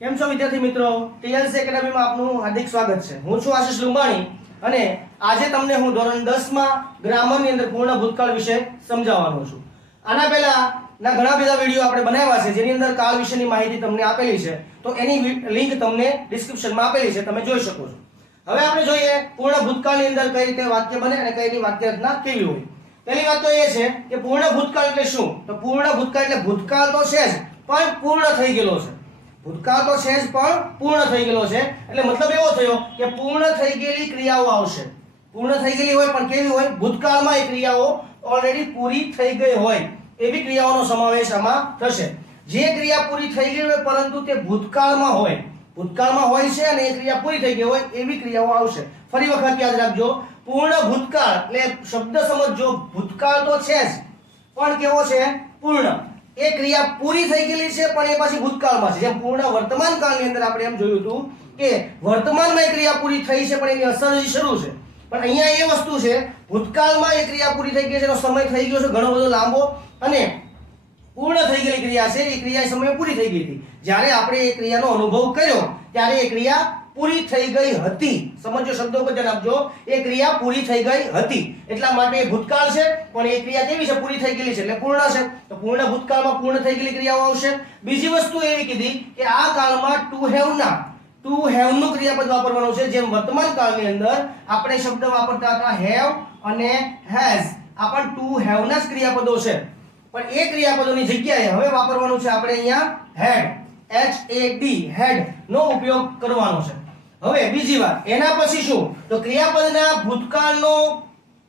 કેમ છો વિદ્યાર્થી મિત્રો? ટીએલસી એકેડેમીમાં આપનું હાર્દિક સ્વાગત છે. હું છું આશિષ લુંબાણી અને આજે તમને હું ધોરણ 10 માં ગ્રામરની અંદર પૂર્ણ ભૂતકાળ વિશે સમજાવવાનો છું. આના પહેલાના ઘણા બધા વિડિયો આપણે બનાવ્યા છે જેની અંદર કાળ વિશેની માહિતી તમને આપેલી છે, તો એની લિંક તમને ડિસ્ક્રિપ્શનમાં આપેલી છે, તમે જોઈ શકો છો. હવે આપણે જોઈએ પૂર્ણ ભૂતકાળની અંદર કઈ રીતે વાક્ય બને અને કઈની વાક્ય રચના કેવી હોય. પહેલી વાત તો એ છે કે પૂર્ણ ભૂતકાળ એટલે શું? તો પૂર્ણ ભૂતકાળ એટલે ભૂતકાળ તો છે જ પણ પૂર્ણ થઈ ગયેલો છે. ભૂતકાળ તો છે જ પણ પૂર્ણ થઈ ગયેલો છે એટલે મતલબ એવો થયો કે પૂર્ણ થઈ ગયેલી ક્રિયાઓ આવશે. પૂર્ણ થઈ ગયેલી હોય પણ કેવી હોય? ભૂતકાળમાં એ ક્રિયાઓ ઓલરેડી પૂરી થઈ ગઈ હોય એવી ક્રિયાઓનો સમાવેશ આમાં થશે. જે ક્રિયા પૂરી થઈ ગઈ હોય પરંતુ તે ભૂતકાળમાં હોય છે અને એ ક્રિયા પૂરી થઈ ગઈ હોય એવી ક્રિયાઓ આવશે. ફરી વખત યાદ રાખજો, પૂર્ણ ભૂતકાળ એટલે શબ્દ સમજજો, ભૂતકાળ તો છે જ પણ કેવો છે? પૂર્ણ. એ ક્રિયા પૂરી થઈ ગયેલી છે પણ એ પાછી ભૂતકાળમાં છે. જેમ પૂર્ણ વર્તમાન કાળની અંદર આપણે એમ જોયું હતું કે વર્તમાનમાં એ ક્રિયા પૂરી થઈ છે પણ એની અસર હજી શરૂ છે. પણ અહીંયા એ વસ્તુ છે, ભૂતકાળમાં એ ક્રિયા પૂરી થઈ ગઈ છે, એનો સમય થઈ ગયો છે ઘણો બધો લાંબો અને પૂર્ણ થઈ ગયેલી ક્રિયા છે. એ ક્રિયા સમય પૂરી થઈ ગઈ હતી. જ્યારે આપણે એ ક્રિયાનો અનુભવ કર્યો ત્યારે એ ક્રિયા પૂરી થઈ ગઈ હતી. સમજો, શબ્દો પર ધ્યાન આપજો. એ ક્રિયા પૂરી થઈ ગઈ હતી એટલા માટે એ ભૂતકાળ છે પણ એ ક્રિયા કેવી છે? પૂરી થઈ ગયેલી છે એટલે પૂર્ણ છે. તો પૂર્ણ ભૂતકાળમાં પૂર્ણ થઈ ગયેલી ક્રિયાઓ આવશે. બીજી વસ્તુ એવી કીધી કે આ કાળમાં ટુ હેવ નું ક્રિયાપદ વાપરવાનું છે. જેમ વર્તમાન કાળની અંદર આપણે શબ્દ વાપરતા હતા હેવ અને હેઝ, આ પણ ટુ હેવ ના જ ક્રિયાપદો છે. પણ એ ક્રિયાપદોની જગ્યાએ હવે વાપરવાનું છે આપણે અહીંયા હેડ, HAD, હેડ નો ઉપયોગ કરવાનો છે. હવે બીજી વાત, એના પછી શું? તો ક્રિયાપદના ભૂતકાળનો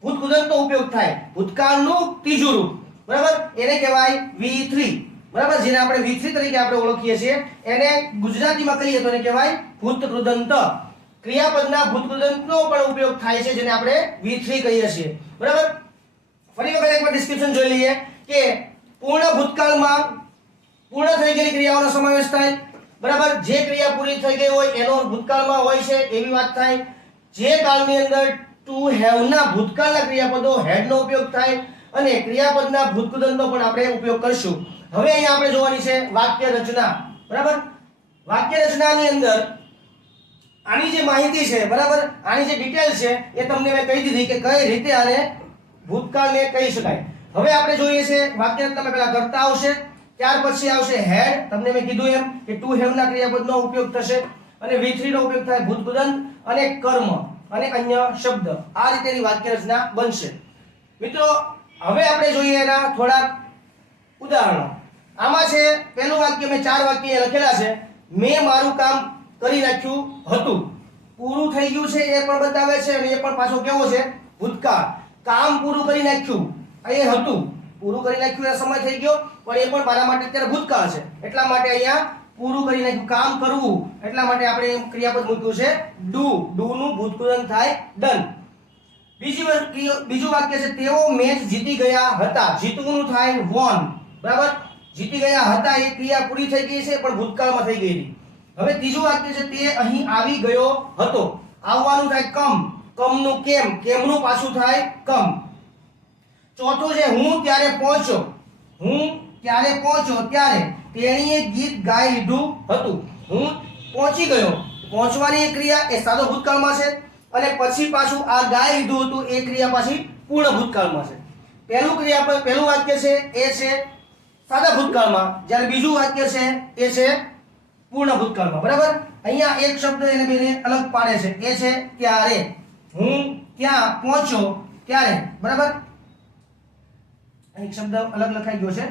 ભૂતકૃદંતનો ઉપયોગ થાય. ભૂતકાળનું ત્રીજું રૂપ, બરાબર, એને કહેવાય V3, બરાબર, જેને આપણે V3 તરીકે આપણે ઓળખીએ છીએ. એને ગુજરાતીમાં કહીએ તો એને કહેવાય ભૂતકૃદંત. ક્રિયાપદના ભૂતકૃદંતનો પણ ઉપયોગ થાય છે જેને આપણે V3 કહીએ છીએ, બરાબર. ફરી વખત એકવાર ડિસ્ક્રિપ્શન જોઈ લઈએ કે પૂર્ણ ભૂતકાળમાં પૂર્ણ થઈ ગયેલી ક્રિયાઓનો સમાવેશ થાય, બરાબર. જે ક્રિયા પૂરી થઈ ગઈ હોય એનો ભૂતકાળમાં હોય છે એવી વાત થાય. જે કાળની અંદર ટુ હેવ ના ભૂતકાળના ક્રિયાપદો હેડ નો ઉપયોગ થાય અને ક્રિયાપદના ભૂતકૃદંતનો પણ આપણે ઉપયોગ કરશું. હવે અહીંયા આપણે જોવાની છે વાક્ય રચના, બરાબર. વાક્ય રચનાની અંદર આની જે માહિતી છે, બરાબર, આની જે ડિટેલ છે એ તમને મેં કહી દીધી કે કઈ રીતે આને ભૂતકાળને કહી શકાય. હવે આપણે જોઈએ છે વાક્ય રચનામાં પહેલા કર્તા આવશે, ત્યાર પછી આવશે હેડ. તમને મેં કીધું એમ કે ટુ હેવ ના ક્રિયાપદનો ઉપયોગ થશે અને V3 નો ઉપયોગ થાય ભૂતકૃદંત અને કર્મ અને અન્ય શબ્દ. આ રીતેની વાક્ય રચના બનશે. મિત્રો હવે આપણે જોઈએ એના થોડાક ઉદાહરણો. આમાં છે પહેલું વાક્ય, મેં 4 વાક્ય લખેલા છે. મેં મારું કામ કરી નાખ્યું હતું. પૂરું થઈ ગયું છે એ પણ બતાવે છે અને એ પણ પાછો કેવો છે? ભૂતકાળ. કામ પૂરું કરી નાખ્યું, એ હતું. પૂરું કરી નાખ્યું એ સમય થઈ ગયો પણ એ પણ મારા માટે અત્યારે ભૂતકાળ છે એટલા માટે અહીંયા પૂરું કરી નાખ્યું, કામ કરવું, એટલા માટે આપણે ક્રિયાપદ મૂક્યું છે ડુ નું ભૂતકૃદંત થાય ડન. બીજું વાક્ય છે તેઓ મેચ જીતી ગયા હતા. જીતવું થાય વોન, બરાબર. જીતી ગયા હતા એ ક્રિયા પૂરી થઈ ગઈ છે પણ ભૂતકાળમાં થઈ ગઈ હતી. હવે ત્રીજું વાક્ય છે તે અહીં આવી ગયો હતો. આવવાનું થાય કમ, કમનું કેમ નું પાછું થાય કમ. ચોથું છે હું ત્યારે પહોંચ્યો ત્યારે તેણીએ ગીત ગાઈ લીધું હતું. હું પહોંચી ગયો, પહોંચવાની એ ક્રિયા એ સાદો ભૂતકાળમાં છે અને પછી પાછું આ ગાઈ લીધું હતું એ ક્રિયા પાછી પૂર્ણ ભૂતકાળમાં છે. પહેલું વાક્ય છે એ છે સાદા ભૂતકાળમાં, જ્યારે બીજું વાક્ય છે એ છે પૂર્ણ ભૂતકાળમાં, બરાબર. અહીંયા એક શબ્દ એને બેને અલગ પાડે છે, એ છે ત્યારે. હું ત્યાં પહોંચ્યો ત્યારે, બરાબર. એક શબ્દ અલગ લખાઈ ગયો છે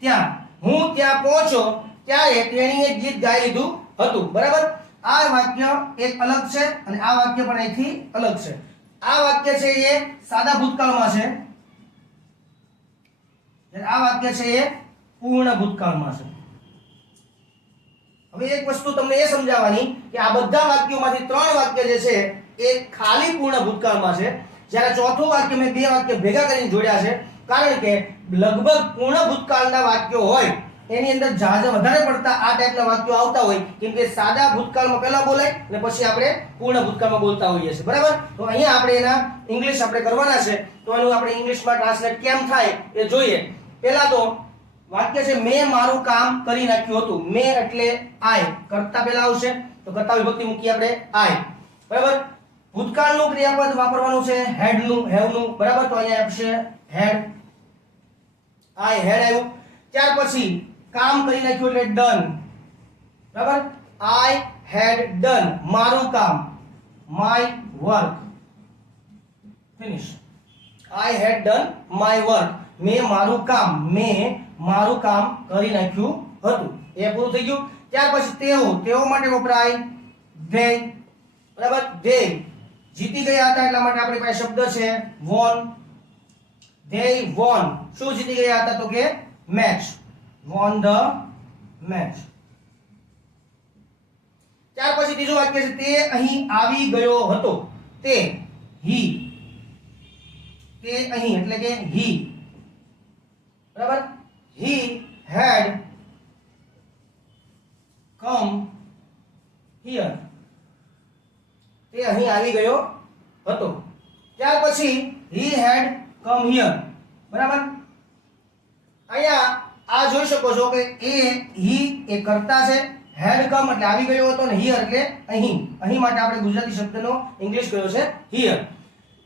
ત્યાં. હું ત્યાં પહોંચ્યો ત્યારે તેણીએ ગીત ગાઈ લીધું હતું, બરાબર. આ વાક્ય એક અલગ છે અને આ વાક્ય પણ અહીંથી અલગ છે. આ વાક્ય છે એ સાદા ભૂતકાળમાં છે, આ વાક્ય છે એ પૂર્ણ ભૂતકાળમાં છે. હવે એક વસ્તુ તમને એ સમજાવવાની કે આ બધા વાક્યોમાંથી 3 વાક્ય જે છે એ ખાલી પૂર્ણ ભૂતકાળમાં છે, જ્યારે ચોથું વાક્ય મેં 2 વાક્ય ભેગા કરીને જોડ્યા છે કારણ કે લગભગ પૂર્ણ ભૂતકાળના વાક્યો હોય એની અંદર વધારે પડતા આ ટાઈપના વાક્યો આવતા હોય, કેમ કે સાદા ભૂતકાળમાં પહેલા બોલાય અને પછી આપણે પૂર્ણ ભૂતકાળમાં બોલતા હોઈએ છીએ, બરાબર. તો અહીંયા આપણે એના ઇંગ્લિશ આપણે કરવાના છે, તો એનું આપણે ઇંગ્લિશમાં ટ્રાન્સલેટ કેમ થાય એ જોઈએ. પહેલા તો વાક્ય છે મેં મારું કામ કરી નાખ્યું હતું. મેં એટલે આઈ, કરતા પહેલા આવશે તો કરતા વિભક્તિ મૂકી આપણે આઈ. બરાબર. ભૂતકાળનું ક્રિયાપદ વાપરવાનું છે હેડ નું, હેવ નું. બરાબર. તો અહીંયા આવશે હેડ. આઈ હેડ આવ્યું. ત્યાર પછી કામ કરી નાખ્યું એટલે ડન. બરાબર. આઈ હેડ ડન, મારું કામ, my work. Finish. I head done my work, મેં મારું કામ કરી નાખ્યું હતું. એ પૂરું થઈ ગયું. ત્યાર પછી તેઓ માટે વપરાય they. બરાબર. they જીતી ગયા હતા એટલા માટે આપણી પાસે શબ્દ છે won. they won. શું જીતી ગયા હતા તો કે match. won the match. ત્યાર પછી ત્રીજું વાક્ય છે તે અહીં આવી ગયો હતો. તે અહીં એટલે કે he. બરાબર. he had come here. તે અહીં આવી ગયો હતો. ત્યાર પછી he had come here. બરાબર. અહીંયા આ જોઈ શકો છો કે એ કરતા છે, had come એટલે આવી ગયો હતો, ને here એટલે અહીં. અહીં માટે આપણે ગુજરાતી શબ્દનો ઇંગ્લિશ કયો છે here.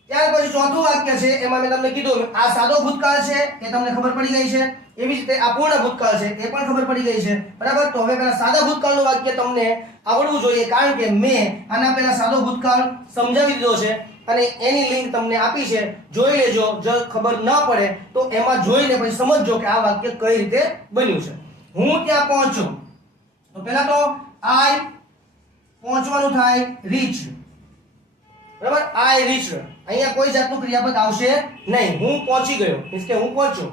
ત્યાર પછી ચોથું વાક્ય છે એમાં મેં તમને કીધું આ સાદો ભૂતકાળ છે એ તમને ખબર પડી ગઈ છે. એવી જ રીતે આ પૂર્ણ ભૂતકાળ છે એ પણ ખબર પડી ગઈ છે. બરાબર. તો હવે પહેલા સાદા ભૂતકાળનું વાક્ય તમને આવડવું જોઈએ, કારણ કે મેં આના પહેલા સાદો ભૂતકાળ સમજાવી દીધો છે અને એની લિંક તમને આપી છે. જોઈ લેજો. જો ખબર ન પડે તો એમાં જોઈને પછી સમજજો કે આ વાક્ય કઈ રીતે બન્યું છે. હું ત્યાં પહોંચ્યો તો પહેલા તો આઈ પહોંચવાનું થાય રીચ. બરાબર. આઈ રીચ્ડ. અહીંયા કોઈ જાતનું ક્રિયાપદ આવશે નહીં. હું પહોંચી ગયો મીન્સ કે હું પહોંચ્યો.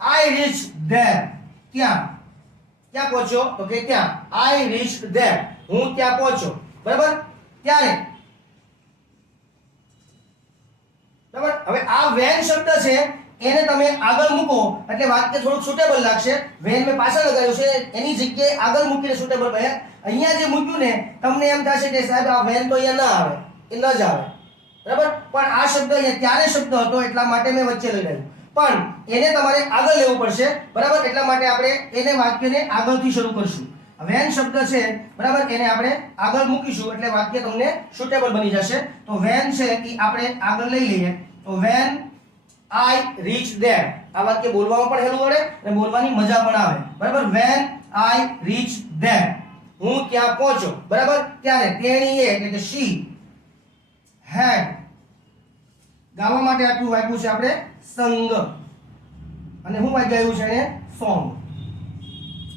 આઈ રીચ્ડ ધેર. ક્યાં પહોંચ્યો તો કે ત્યાં. આઈ રીચ્ડ ધેર, હું ત્યાં પહોંચ્યો. બરાબર. ત્યારે. બરાબર. હવે આ વેન શબ્દ છે એને તમે આગળ મૂકો એટલે વાક્ય થોડુંક સુટેબલ લાગશે. વેન મેં પાછળ લગાવ્યું છે એની જગ્યાએ આગળ મૂકીને સુટેબલ બને. અહીંયા જે મૂક્યું ને તમને એમ થશે કે સાહેબ આ વેન તો અહીંયા ના આવે, એ ન જ આવે. બરાબર. પણ આ શબ્દ અહીંયા ત્યારે શબ્દ હતો એટલા માટે મેં વચ્ચે લઈ લીધું, પણ એને તમારે આગળ લેવું પડશે. બરાબર. એટલા માટે આપણે એને વાક્યને આગળથી શરૂ કરશું. વેન શબ્દ છે બરાબર, એને આપણે આગળ મૂકીશું એટલે વાક્ય તમને સુટેબલ બની જશે. તો વેન છે એ આપણે આગળ લઈ લઈએ. તો વેન આઈ રીચ ધેર. આ વાક્ય બોલવામાં પણ હેલું પડે અને બોલવાની મજા પણ આવે. બરાબર. વેન આઈ રીચ ધેર, હું ત્યાં પહોંચ્યો. બરાબર. ત્યારે તેણીએ એટલે કે she had, ગાવા માટે આપ્યું છે આપણે સંગ, અને હું વાગ્યું છે એને સોંગ.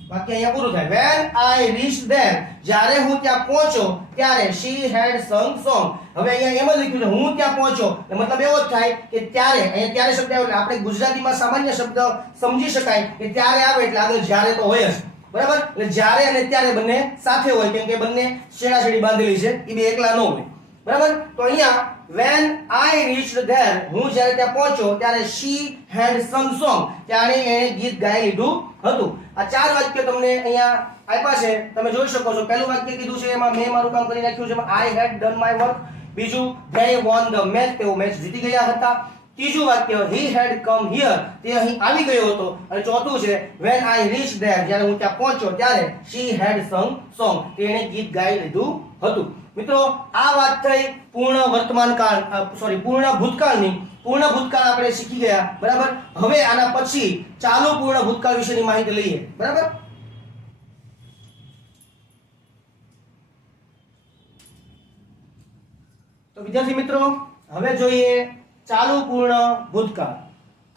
વાક્ય અહીંયા પૂરું થાય. when I reached there, જ્યારે હું ત્યાં પહોંચ્યો ત્યારે she had sung song. હવે અહીંયા એમ જ લખ્યું છે હું ત્યાં પહોંચ્યો, મતલબ એવો જ થાય કે ત્યારે. અહીંયા ત્યારે શબ્દ આવે એટલે આપણે ગુજરાતીમાં સામાન્ય શબ્દ સમજી શકાય કે ત્યારે આવે એટલે આગળ જ્યારે તો હોય જ. બરાબર. એટલે જ્યારે અને ત્યારે બંને સાથે હોય, કેમ કે બંને છેડાછેડી બાંધેલી છે, એ બે એકલા ન હોય. બરાબર. તો અહીંયા when I reached there, હું જ્યારે ત્યાં પહોંચ્યો ત્યારે she had sung song, ત્યારે એણે ગીત ગાઈ લીધું હતું. આ ચાર વાક્ય તમને અહીંયા આપ્યા છે, તમે જોઈ શકો છો. પહેલું વાક્ય કીધું છે એમાં મેં મારું કામ કરી નાખ્યું છે, એમાં I had done my work. બીજું they won the match, તેઓ મેચ જીતી ગયા હતા. ત્રીજું વાક્ય he had come here, તે અહીં આવી ગયો હતો. અને ચોથું છે when I reached there, જ્યારે હું ત્યાં પહોંચ્યો ત્યારે she had sung song, તેણે ગીત ગાઈ લીધું હતું. મિત્રો આ વાત થઈ પૂર્ણ વર્તમાન કાળ, પૂર્ણ ભૂતકાળની. પૂર્ણ ભૂતકાળ આપણે શીખી ગયા. બરાબર. હવે આના પછી ચાલુ પૂર્ણ ભૂતકાળ વિશેની માહિતી લઈએ. બરાબર. તો વિદ્યાર્થી મિત્રો હવે જોઈએ ચાલુ પૂર્ણ ભૂતકાળ.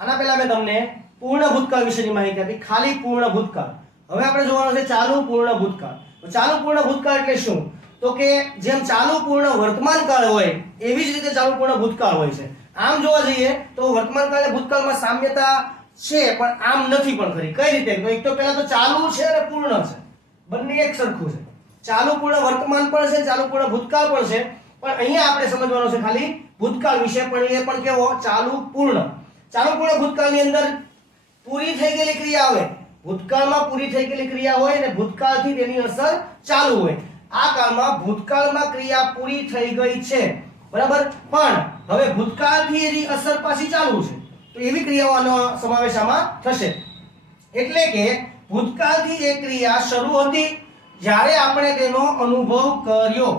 આના પહેલા મેં તમને પૂર્ણ ભૂતકાળ વિશેની માહિતી આપી, ખાલી પૂર્ણ ભૂતકાળ. હવે આપણે જોવાનું છે ચાલુ પૂર્ણ ભૂતકાળ. તો ચાલુ પૂર્ણ ભૂતકાળ એટલે શું? તો કે જેમ ચાલુ પૂર્ણ વર્તમાન કાળ હોય એવી જ રીતે ચાલુ પૂર્ણ ભૂતકાળ હોય છે. આમ જોવા જઈએ તો વર્તમાન કાળ અને ભૂતકાળમાં સામ્યતા છે પણ આમ નથી પણ ખરી. કઈ રીતે? તો એક તો પહેલા તો ચાલુ છે અને પૂર્ણ છે, બંને એક સરખું છે. ચાલુ પૂર્ણ વર્તમાન પણ છે, ચાલુ પૂર્ણ ભૂતકાળ પણ છે, પણ અહીંયા આપણે સમજવાનું છે ખાલી ભૂતકાળ વિશે. પણ એ પણ કેવો? ચાલુ પૂર્ણ. ચાલુ પૂર્ણ ભૂતકાળની અંદર પૂરી થઈ ગયેલી ક્રિયા આવે. ભૂતકાળમાં પૂરી થઈ ગયેલી ક્રિયા હોય અને ભૂતકાળથી તેની અસર ચાલુ હોય. આ કાળમાં ભૂતકાળમાં ક્રિયા પૂરી થઈ ગઈ છે. બરાબર. પણ હવે ભૂતકાળથી એની અસર પાછી ચાલુ છે, તો એવી ક્રિયાઓનો સમાવેશ આમાં થશે. એટલે કે ભૂતકાળથી એ ક્રિયા શરૂ હતી જ્યારે આપણે તેનો અનુભવ કર્યો.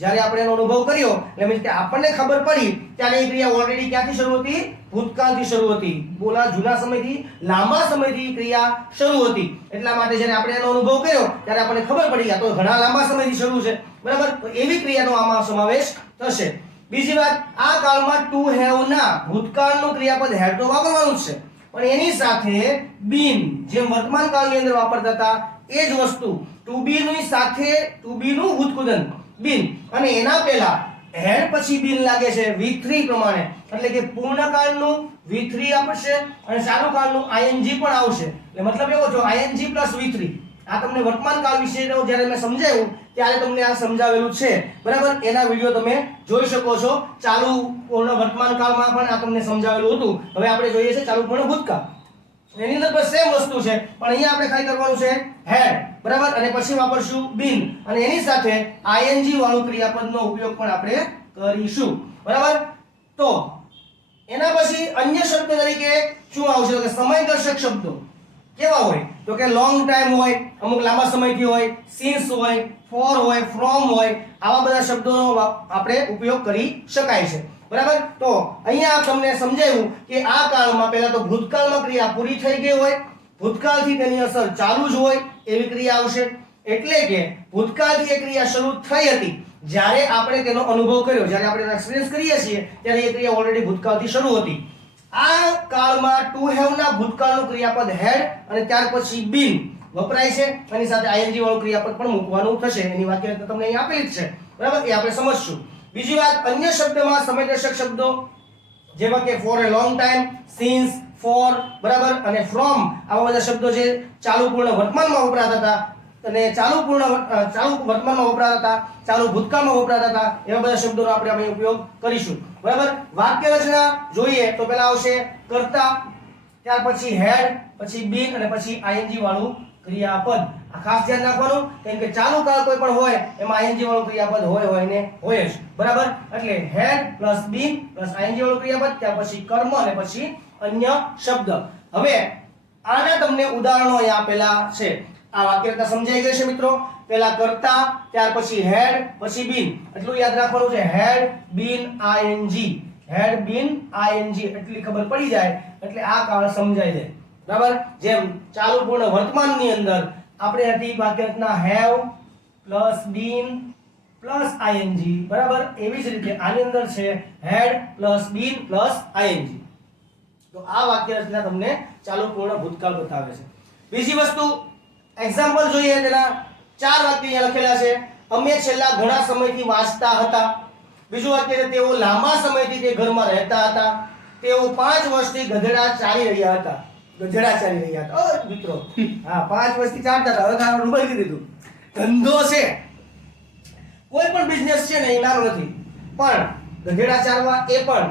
જ્યારે આપણે એનો અનુભવ કર્યો એટલે મીન્સ કે આપણને ખબર પડી ત્યારે એ ક્રિયા ઓલરેડી ક્યાંથી શરૂ હતી? ભૂતકાળથી શરૂ હતી. બોલા જૂના સમયથી, લાંબા સમયથી ક્રિયા શરૂ હતી. એટલા માટે જ્યારે આપણે એનો અનુભવ કર્યો ત્યારે આપણને ખબર પડી આ તો ઘણા લાંબા સમયથી શરૂ છે. બરાબર? તો એવી ક્રિયાનો આમાં સમાવેશ થશે. બીજી વાત, આ કાળમાં ટુ હેવ ના ભૂતકાળનું ક્રિયાપદ હેડ તો વાપરવાનું જ છે, પણ એની સાથે બીન જેમ વર્તમાન કાળની અંદર વાપરતા હતા એ જ વસ્તુ ટુ બી ની સાથે ટુ બી નું ભૂતકૃદન બીન અને એના પહેલા હેડ પછી બીન લાગે છે V3 પ્રમાણે, એટલે કે પૂર્ણકાળનું V3 આપશે અને ચાલુકાળનું ING પણ આવશે. એટલે મતલબ એવો છો ING plus V3. આ તમને વર્તમાન કાળ વિશે જ્યારે મેં સમજાવ્યું ત્યારે તમને આ સમજાવેલું છે. બરાબર? એના વિડિયો તમે જોઈ શકો છો. ચાલુ પૂર્ણ વર્તમાન કાળમાં પણ આ તમને સમજાવેલું હતું. હવે આપણે જોઈએ છે ચાલુ પૂર્ણ ભૂતકાળ. એની અંદર પણ સેમ વસ્તુ છે, પણ અહીંયા આપણે ખાલી કરવાનું છે હેડ. બરાબર? અને પછી વાપરશું બીન અને એની સાથે ING વાળું ક્રિયાપદનો ઉપયોગ પણ આપણે કરીશું. બરાબર? તો એના પછી અન્ય શબ્દ તરીકે શું આવશે? તો કે સમયદર્શક શબ્દો કેવા હોય? તો કે લોંગ ટાઈમ હોય, અમુક લાંબા સમયથી હોય, સિન્સ હોય, ફોર હોય, ફ્રોમ હોય, આવા બધા શબ્દોનો આપણે ઉપયોગ કરી શકાય છે. બરાબર? તો અહીંયા તમને સમજાયું કે આ કાળમાં પહેલા તો ભૂતકાળમાં ક્રિયા પૂરી થઈ ગઈ હોય, ભૂતકાળથી તેની અસર ચાલુ જ હોય એવી ક્રિયા આવશે. એટલે કે ભૂતકાળથી એ ક્રિયા શરૂ થઈ હતી જ્યારે આપણે તેનો અનુભવ કર્યો, જ્યારે આપણે એનો એક્સપિરિયન્સ કરીએ છીએ ત્યારે એ ક્રિયા ઓલરેડી ભૂતકાળથી શરૂ હતી. આ કાળમાં ટુ હેવ ના ભૂતકાળનું ક્રિયાપદ હેડ અને ત્યાર પછી બીન વપરાય છે. એની સાથે ING વાળું ક્રિયાપદ પણ મૂકવાનું થશે. એની વાક્યરચના તમને અહીં આપેલી જ છે. બરાબર? એ આપણે સમજશું. બીજી વાત, અન્ય શબ્દમાં સમયદર્શક શબ્દો જેવા કે ફોર એ લોંગ ટાઈમ, સિન્સ, ફોર, બરાબર, અને ફ્રોમ આવા બધા શબ્દો છે ચાલુ પૂર્ણ વર્તમાનમાં વપરાતા હતા અને ચાલુ વર્તમાનમાં વપરાતા હતા, ચાલુ ભૂતકાળમાં વપરાતા હતા. એવા બધા શબ્દોનો આપણે અહીં ઉપયોગ કરીશું. બરાબર? વાક્ય રચના જોઈએ તો પહેલા આવશે કર્તા, ત્યાર પછી હેડ, પછી બીન અને પછી ING વાળું ક્રિયાપદ. આ ખાસ ધ્યાન રાખવાનું, કેમ કે ચાલુ કાળ કોઈ પણ હોય એમાં ING વાળું ક્રિયાપદ હોય ને હોય જ. બરાબર? એટલે had plus bin plus ING વાળું ક્રિયાપદ, ત્યાર પછી કર્મ અને પછી અન્ય શબ્દ. હવે આના તમને ઉદાહરણો અહીં આપેલા છે. આ વાક્યરચના સમજાઈ ગઈ છે મિત્રો? પહેલા કર્તા, ત્યાર પછી હેડ, પછી બીન. એટલું યાદ રાખવાનું છે, હેડ બીન ING, હેડ બીન ING. એટલી ખબર પડી જાય એટલે આ કાળ સમજાઈ જાય. બરાબર? જેમ ચાલુ પૂર્ણ વર્તમાનની અંદર આપણે હતી વાક્યરચના have plus bin plus ING. બરાબર? એવી જ રીતે આની અંદર છે had plus bin plus ING. તો આ વાક્યરચના તમને ચાલુ પૂર્ણ ભૂતકાળ બતાવે છે. બીજી વસ્તુ, એક્ઝામ્પલ જોઈએ. તેના 4 વાક્ય અહીંયા લખેલા છે. અમે છેલ્લા ઘણા સમયથી વાંચતા હતા. બીજું વાક્ય છે તેઓ લાંબા સમયથી તે ઘરમાં રહેતા હતા. તેઓ 5 વર્ષથી ગધેડા ચારી રહ્યા હતા. ગધેડા ચારી રહ્યા હતા. મિત્રો, હા, 5 વર્ષથી ચારતા હતા. હવે ખાવાનું બંધ કરી દીધું. ધંધો છે, કોઈ પણ બિઝનેસ છે ને એ નાનો નથી, પણ ગધેડા ચારવા એ પણ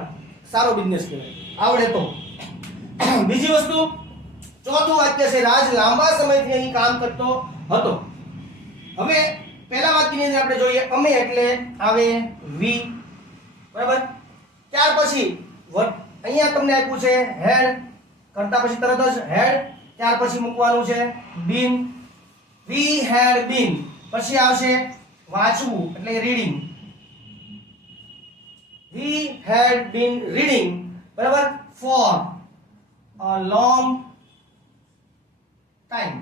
સારો બિઝનેસ કહેવાય, આવડે તો. બીજી વસ્તુ, ચોથું વાક્ય છે રાજ લાંબા સમયથી અહીં કામ કરતો હતો. હવે પહેલા વાક્યની અંદર આપણે જોઈએ અમે એટલે આવે વી. બરાબર? ત્યાર પછી અહીંયા તમને આપ્યું છે હેડ, કરતા પછી તરત જ હેડ, ત્યાર પછી મૂકવાનું છે બીન, વી હેડ બીન. પછી આવશે વાંચવું એટલે reading, we had been reading. બરાબર? For a long time.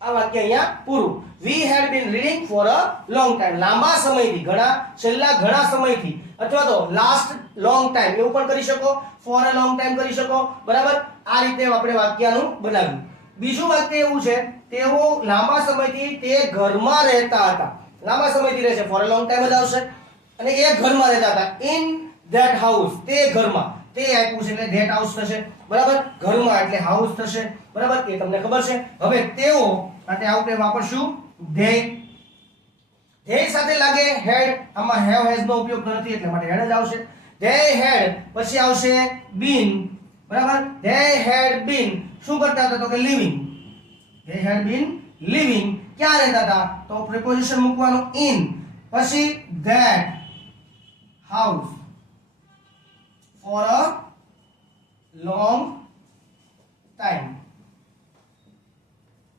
આ વાક્ય અહીંયા પૂરું. We had been reading for a long time. લાંબા સમયથી, છેલ્લા ઘણા સમયથી, અથવા તો last long time એવું પણ કરી શકો, for a long time કરી શકો. બરાબર? આ રીતે આપણે વાક્યનું બનાવ્યું. બીજું વાક્ય એવું છે તેઓ લાંબા સમયથી તે ઘરમાં રહેતા હતા. લાંબા સમયથી રહે છે, for a long time જ આવશે. અને એ ઘરમાં રહેતા હતા. in that house, તે ઘરમાં, તે આપ્યું છે એટલે that house થશે. બરાબર? ઘરમાં એટલે હાઉસ થશે. બરાબર? એ તમને ખબર છે. હવે તેઓ માટે આપણે વાપરશું they. they સાથે લાગે હેડ. આમાં have has નો ઉપયોગ નથી એટલે માટે હેડ જ આવશે. they had, પછી આવશે been. બરાબર? they had been શું કરતા હતા? તો કે living. they had been living. ક્યાં રહેતા હતા? તો preposition મૂકવાનું in. પછી that house for a long time.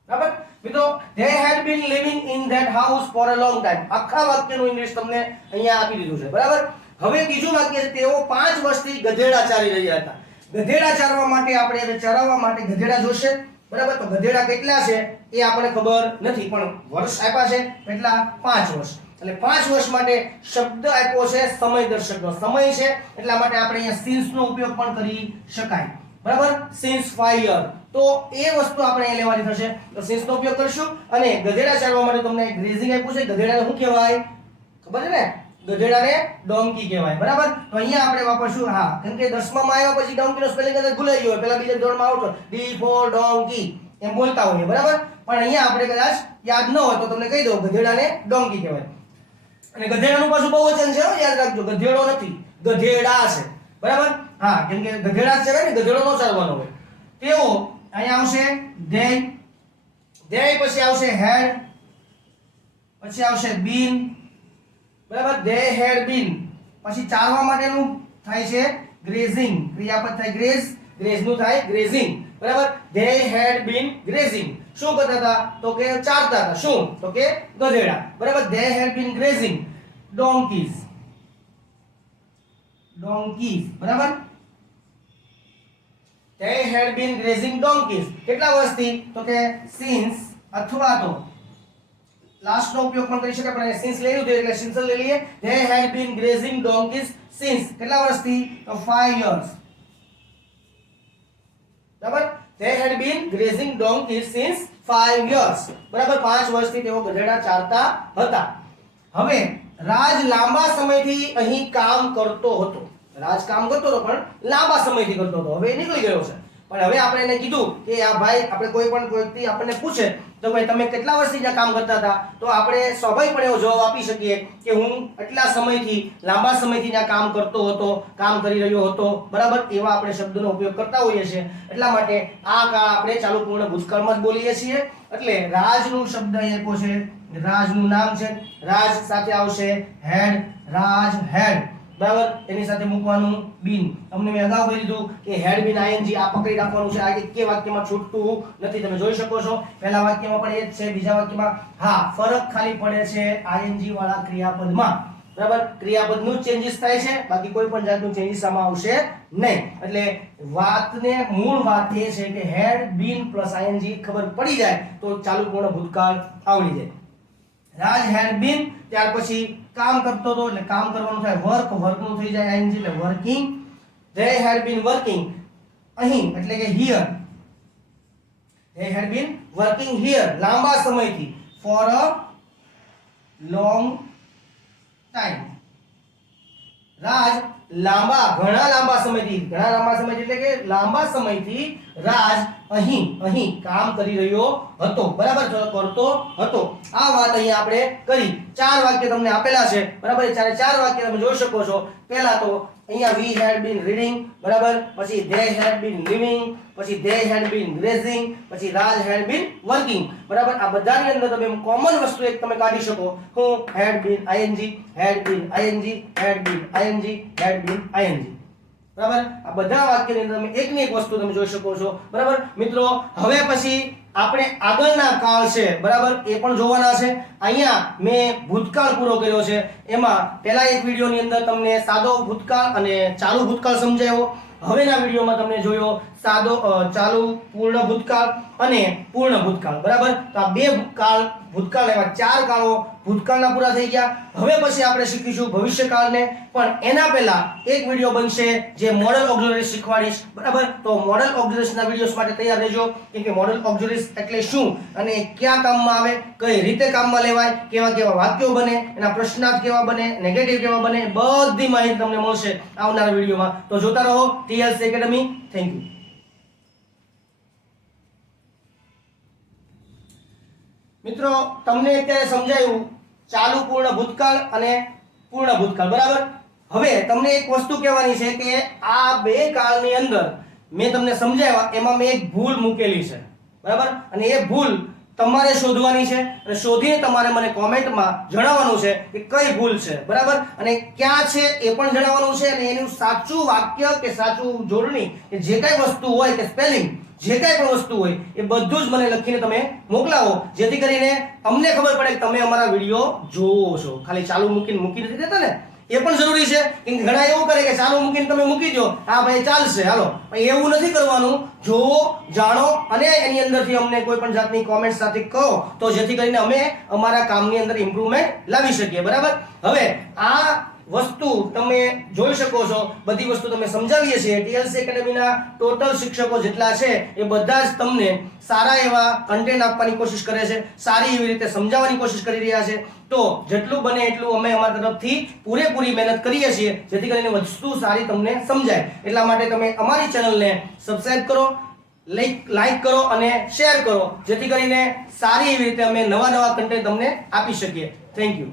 બરાબર મિત્રો, they had been living in that house for a long time. આખા વાક્યનું ઇંગ્લિશ તમને અહીંયા આપી દીધું છે. બરાબર. હવે બીજું વાક્ય છે, તેઓ 5 વર્ષથી ગધેડા ચારી રહ્યા હતા. ગધેડા ચારવા માટે આપણે હવે ચરાવવા માટે ગધેડા જોશે. બરાબર. તો ગધેડા કેટલા છે એ આપણને ખબર નથી, પણ વર્ષ આપ્યા છે કેટલા? 5 વર્ષ. એટલે 5 વર્ષ માટે શબ્દ આપ્યો છે સમય દર્શકનો. સમય છે એટલા માટે આપણે અહીંયા since નો ઉપયોગ પણ કરી શકાય. બરાબર. since 5 year, તો એ વસ્તુ આપણે અહીં લેવાની થશે. તો since નો ઉપયોગ કરશું. અને ગધેડા ચારવા માટે તમને ગ્રેઝિંગ આપ્યું છે. ગધેડાને શું કહેવાય ખબર છે ને? ગધેડાને ડોંકી કહેવાય. બરાબર. તો અહીંયા આપણે વાપરશું હા, કેમ કે 10મા માં આવ્યા પછી ડોંકીનો સ્પેલિંગ કદાચ ભૂલાઈ ગયો, પેલા બીજા ધોરણમાં આવતો D for donkey એમ બોલતા હોઈએ. બરાબર. પણ અહીંયા આપણે કદાચ યાદ ન હોય તો તમને કહી દઉં, ગધેડાને ડોંકી કહેવાય. અને ગધેડાનું પાછું બહુવચન છે, યાદ રાખજો, ગધેડો નથી, ગધેડા છે. બરાબર. હા, કેમ કે ગધેડા છે ને, ગધેડો નો ચાલવાનો હોય. તેઓ અહીંયા આવશે they પછી આવશે had, પછી આવશે been. બરાબર. they had been પછી ચારવા માટેનું થાય છે grazing, ક્રિયાપદ થાય graze, graze નું થાય grazing. બરાબર. they had been grazing. શું કરતા હતા? તો કે ચારતા હતા. શું? તો કે ગધેડા. બરાબર. they had been grazing donkeys. બરાબર. they had been grazing donkeys કેટલા વર્ષથી? તો કે since, અથવા તો લાસ્ટ નો ઉપયોગ પણ કરી શકાય, પણ since લઈ લીધું એટલે since લઈ લઈએ. they had been grazing donkeys since કેટલા વર્ષથી? તો 5 years. બરાબર. they had been grazing donkeys since 5 years. બરાબર. 5 વર્ષથી તેઓ ગધેડા ચારતા હતા. હવે રાજ લાંબા સમયથી અહીં કામ કરતો હતો. રાજ કામ કરતો હતો પણ લાંબા સમયથી કરતો હતો. હવે નીકળી ગયો છે, પણ હવે આપણે એને કીધું કે આ ભાઈ, આપણે કોઈ પણ વ્યક્તિ આપણને પૂછે તો ભાઈ તમે કેટલા વર્ષથી જ્યાં કામ કરતા હતા, તો આપણે સ્વાભાવિકપણે એવો જવાબ આપી શકીએ કે હું એટલા સમયથી, લાંબા સમયથી જ્યાં કામ કરતો હતો, કામ કરી રહ્યો હતો. બરાબર. એવા આપણે શબ્દનો ઉપયોગ કરતા હોઈએ છીએ. એટલા માટે આ કાળ આપણે ચાલુ પૂર્ણ ભૂતકાળમાં જ બોલીએ છીએ. એટલે રાજનું શબ્દ અહીં આપ્યો છે, રાજનું નામ છે. રાજ સાથે આવશે had, રાજ had. બરાબર. એની સાથે મૂકવાનું been. તમને મેં અગાઉ કહી દીધું કે had been ing આ પકડી રાખવાનું છે. આ એક વાક્યમાં છૂટતું નથી, તમે જોઈ શકો છો. પહેલા વાક્યમાં પણ એ જ છે, બીજા વાક્યમાં હા, ફરક ખાલી પડે છે ing વાળા ક્રિયાપદમાં. બરાબર. ક્રિયાપદનું ચેન્જીસ થાય છે, બાકી કોઈ પણ જાતનું ચેન્જીસ આમાં આવશે નહીં. એટલે વાતને મૂળ વાત એ છે કે had been plus ing ખબર પડી જાય તો ચાલુ પૂર્ણ ભૂતકાળ આવડી જાય. રાજ had been, ત્યાર પછી કામ કરતો હતો એટલે કામ કરવાનું થાય વર્ક, વર્કનું થઈ જાય ing એટલે working. they had been working અહીં એટલે કે here. they had been working here લાંબા સમયથી, for a long time. રાજ ઘણા લાંબા સમયથી એટલે કે લાંબા સમયથી રાજ અહીં કામ કરી રહ્યો હતો. બરાબર. કરતો હતો. આ વાત અહીં આપણે કરી. 4 વાક્ય તમને આપેલા છે. બરાબર. એ 4 વાક્ય તમે જોઈ શકો છો. પહેલા તો અહીંયા we had been reading. બરાબર. પછી they had been living, પછી they had been grazing, પછી Raj had been working. બરાબર. આ બધાની અંદર તમે કોમન વસ્તુ એક તમે કાઢી શકો. હું had been ing, had been ing, had been ing, had been ing. બરાબર. આ બધા વાક્યની અંદર તમે એકની એક વસ્તુ તમે જોઈ શકો છો. બરાબર. મિત્રો, હવે પછી આપણે આગળના કાળ છે, બરાબર, એ પણ જોવાના છે. અહીંયા મેં ભૂતકાળ પૂરો કર્યો છે. એમાં પહેલા એક વિડિયોની અંદર તમને સાદો ભૂતકાળ અને ચાલુ ભૂતકાળ સમજાવ્યો. હવેના વિડિયોમાં તમને જોયો ચાલુ પૂર્ણ ભૂતકાળ અને પૂર્ણ ભૂતકાળ. બરાબર. તો આ બે ભૂતકાળ એવા 4 કાળો ભૂતકાળના પૂરા થઈ ગયા. હવે પછી આપણે શીખીશું ભવિષ્યકાળને. પણ એના પહેલા એક વિડિયો બનશે જે મોડલ ઓક્ઝિલરી શીખવાડીશ. બરાબર. તો મોડલ ઓક્ઝિલરીના વિડિયોસ માટે તૈયાર રહેજો, કે મોડલ ઓક્ઝિલરી એટલે શું અને ક્યાં કામમાં આવે, કઈ રીતે કામમાં લેવાય, કેવા વાક્યો બને, એના પ્રશ્નાર્થ કેવા બને, નેગેટિવ કેવા બને, બધી માહિતી તમને મળશે આવનારા વિડિયોમાં. તો જોતા રહો TLC એકેડમી. Thank you. મિત્રો, તમને અત્યારે સમજાયું ચાલુ પૂર્ણ ભૂતકાળ અને પૂર્ણ ભૂતકાળ. બરાબર. હવે તમને એક વસ્તુ કહેવાની છે કે આ બે કાળની અંદર મેં તમને સમજાવ્યા, એમાં મેં એક ભૂલ મૂકેલી છે. બરાબર. અને એ ભૂલ તમારે શોધવાની છે અને શોધીને તમારે મને કોમેન્ટમાં જણાવવાનું છે કે કઈ ભૂલ છે. બરાબર. અને ક્યાં છે એ પણ જણાવવાનું છે, અને એનું સાચું વાક્ય કે સાચું જોડણી કે જે કઈ વસ્તુ હોય કે સ્પેલિંગ જે કાંઈ પણ વસ્તુ હોય એ બધું જ મને લખીને તમે મોકલાવો, જેથી કરીને અમને ખબર પડે કે તમે અમારા વિડીયો જોવો છો. ખાલી ચાલુ મૂકી નથી દેતા ને, એ પણ જરૂરી છે. કે ઘણા એવું કરે કે ચાલુ મૂકીને તમે મૂકી દો, હા ભાઈ ચાલશે હાલો, પણ એવું નથી કરવાનું. જોવો, જાણો અને એની અંદરથી અમને કોઈ પણ જાતની કોમેન્ટ સાથે કહો, તો જેથી કરીને અમે અમારા કામની અંદર ઇમ્પ્રુવમેન્ટ લાવી શકીએ. બરાબર. હવે આ વસ્તુ તમે જોઈ શકો છો, બધી વસ્તુ તમે સમજાવીએ છીએ. ટીએલસી એકેડમીના ટોટલ શિક્ષકો જેટલા છે એ બધા જ તમને સારા એવા કન્ટેન્ટ આપવાની કોશિશ કરે છે, સારી એવી રીતે સમજાવવાની કોશિશ કરી રહ્યા છે. તો જેટલું બને એટલું અમે અમારા તરફથી પૂરેપૂરી મહેનત કરીએ છીએ, જેથી કરીને વસ્તુ સારી તમને સમજાય. એટલા માટે તમે અમારી ચેનલને સબસ્ક્રાઇબ કરો, લાઈક કરો અને શેર કરો, જેથી કરીને સારી એવી રીતે અમે નવા કન્ટેન્ટ તમને આપી શકીએ. Thank you.